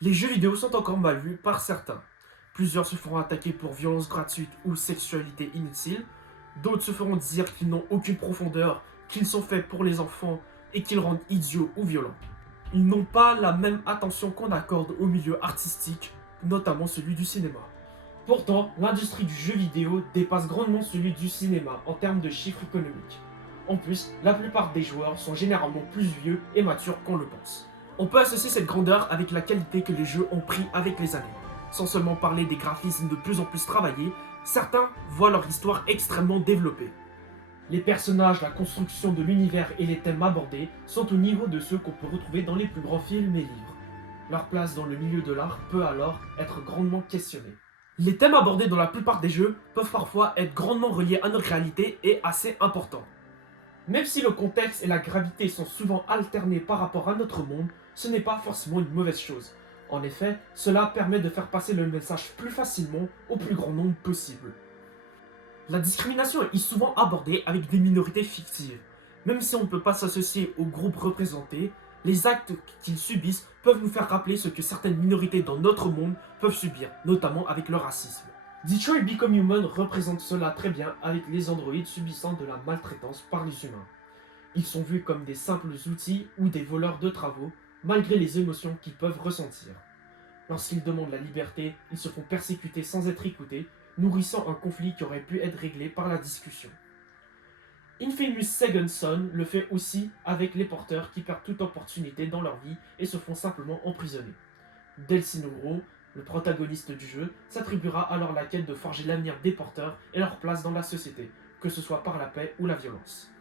Les jeux vidéo sont encore mal vus par certains. Plusieurs se feront attaquer pour violence gratuite ou sexualité inutile. D'autres se feront dire qu'ils n'ont aucune profondeur, qu'ils sont faits pour les enfants et qu'ils rendent idiots ou violents. Ils n'ont pas la même attention qu'on accorde au milieu artistique, notamment celui du cinéma. Pourtant, l'industrie du jeu vidéo dépasse grandement celui du cinéma en termes de chiffres économiques. En plus, la plupart des joueurs sont généralement plus vieux et matures qu'on le pense. On peut associer cette grandeur avec la qualité que les jeux ont pris avec les années. Sans seulement parler des graphismes de plus en plus travaillés, certains voient leur histoire extrêmement développée. Les personnages, la construction de l'univers et les thèmes abordés sont au niveau de ceux qu'on peut retrouver dans les plus grands films et livres. Leur place dans le milieu de l'art peut alors être grandement questionnée. Les thèmes abordés dans la plupart des jeux peuvent parfois être grandement reliés à notre réalité et assez importants. Même si le contexte et la gravité sont souvent alternés par rapport à notre monde, ce n'est pas forcément une mauvaise chose. En effet, cela permet de faire passer le message plus facilement au plus grand nombre possible. La discrimination est souvent abordée avec des minorités fictives. Même si on ne peut pas s'associer aux groupes représentés, les actes qu'ils subissent peuvent nous faire rappeler ce que certaines minorités dans notre monde peuvent subir, notamment avec le racisme. Detroit Become Human représente cela très bien avec les androïdes subissant de la maltraitance par les humains. Ils sont vus comme des simples outils ou des voleurs de travaux, malgré les émotions qu'ils peuvent ressentir. Lorsqu'ils demandent la liberté, ils se font persécuter sans être écoutés, nourrissant un conflit qui aurait pu être réglé par la discussion. Infamous Second Son le fait aussi avec les porteurs qui perdent toute opportunité dans leur vie et se font simplement emprisonner. Delsinogro, le protagoniste du jeu, s'attribuera alors la quête de forger l'avenir des porteurs et leur place dans la société, que ce soit par la paix ou la violence.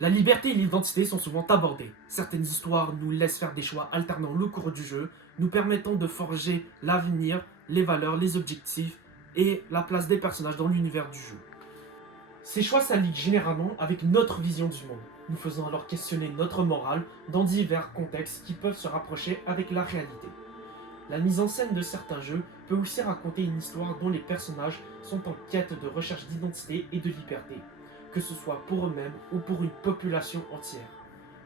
La liberté et l'identité sont souvent abordées. Certaines histoires nous laissent faire des choix alternant le cours du jeu, nous permettant de forger l'avenir, les valeurs, les objectifs et la place des personnages dans l'univers du jeu. Ces choix s'allient généralement avec notre vision du monde, nous faisant alors questionner notre morale dans divers contextes qui peuvent se rapprocher avec la réalité. La mise en scène de certains jeux peut aussi raconter une histoire dont les personnages sont en quête de recherche d'identité et de liberté, que ce soit pour eux-mêmes ou pour une population entière.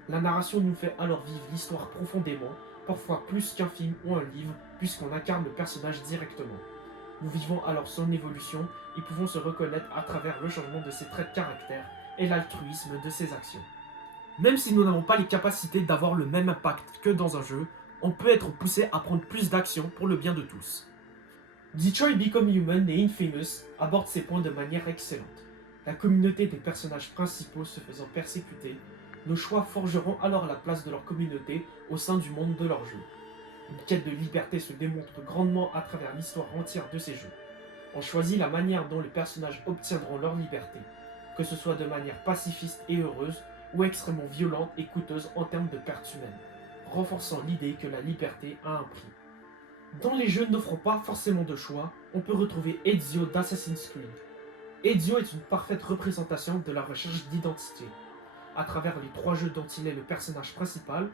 La narration nous fait alors vivre l'histoire profondément, parfois plus qu'un film ou un livre, puisqu'on incarne le personnage directement. Nous vivons alors son évolution et pouvons se reconnaître à travers le changement de ses traits de caractère et l'altruisme de ses actions. Même si nous n'avons pas les capacités d'avoir le même impact que dans un jeu, on peut être poussé à prendre plus d'actions pour le bien de tous. Detroit Become Human et Infamous abordent ces points de manière excellente. La communauté des personnages principaux se faisant persécuter, nos choix forgeront alors la place de leur communauté au sein du monde de leur jeu. Une quête de liberté se démontre grandement à travers l'histoire entière de ces jeux. On choisit la manière dont les personnages obtiendront leur liberté, que ce soit de manière pacifiste et heureuse ou extrêmement violente et coûteuse en termes de pertes humaines, renforçant l'idée que la liberté a un prix. Dans les jeux n'offrant pas forcément de choix, on peut retrouver Ezio d'Assassin's Creed. Ezio est une parfaite représentation de la recherche d'identité. À travers les 3 jeux dont il est le personnage principal,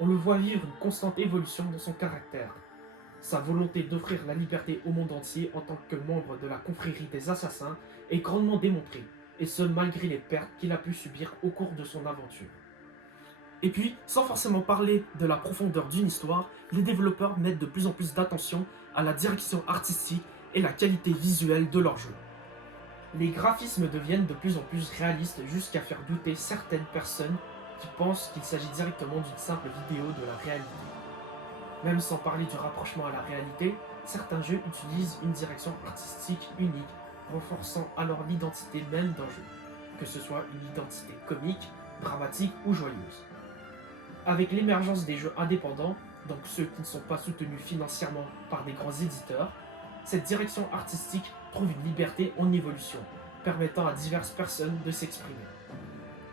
on le voit vivre une constante évolution dans son caractère. Sa volonté d'offrir la liberté au monde entier en tant que membre de la confrérie des assassins est grandement démontrée, et ce malgré les pertes qu'il a pu subir au cours de son aventure. Et puis, sans forcément parler de la profondeur d'une histoire, les développeurs mettent de plus en plus d'attention à la direction artistique et la qualité visuelle de leur jeu. Les graphismes deviennent de plus en plus réalistes jusqu'à faire douter certaines personnes qui pensent qu'il s'agit directement d'une simple vidéo de la réalité. Même sans parler du rapprochement à la réalité, certains jeux utilisent une direction artistique unique, renforçant alors l'identité même d'un jeu, que ce soit une identité comique, dramatique ou joyeuse. Avec l'émergence des jeux indépendants, donc ceux qui ne sont pas soutenus financièrement par des grands éditeurs, cette direction artistique trouve une liberté en évolution, permettant à diverses personnes de s'exprimer.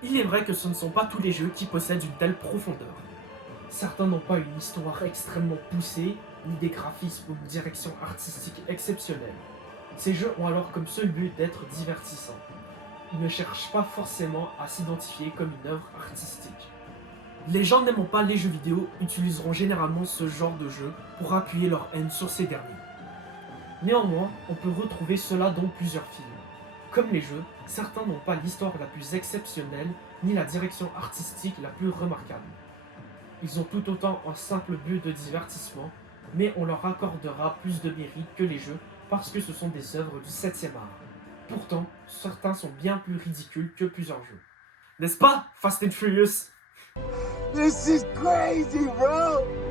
Il est vrai que ce ne sont pas tous les jeux qui possèdent une telle profondeur. Certains n'ont pas une histoire extrêmement poussée, ni des graphismes ou une direction artistique exceptionnelle. Ces jeux ont alors comme seul but d'être divertissants. Ils ne cherchent pas forcément à s'identifier comme une œuvre artistique. Les gens n'aimant pas les jeux vidéo utiliseront généralement ce genre de jeu pour appuyer leur haine sur ces derniers. Néanmoins, on peut retrouver cela dans plusieurs films. Comme les jeux, certains n'ont pas l'histoire la plus exceptionnelle ni la direction artistique la plus remarquable. Ils ont tout autant un simple but de divertissement, mais on leur accordera plus de mérite que les jeux parce que ce sont des œuvres du 7e art. Pourtant, certains sont bien plus ridicules que plusieurs jeux. N'est-ce pas, Fast and Furious? This is crazy, bro!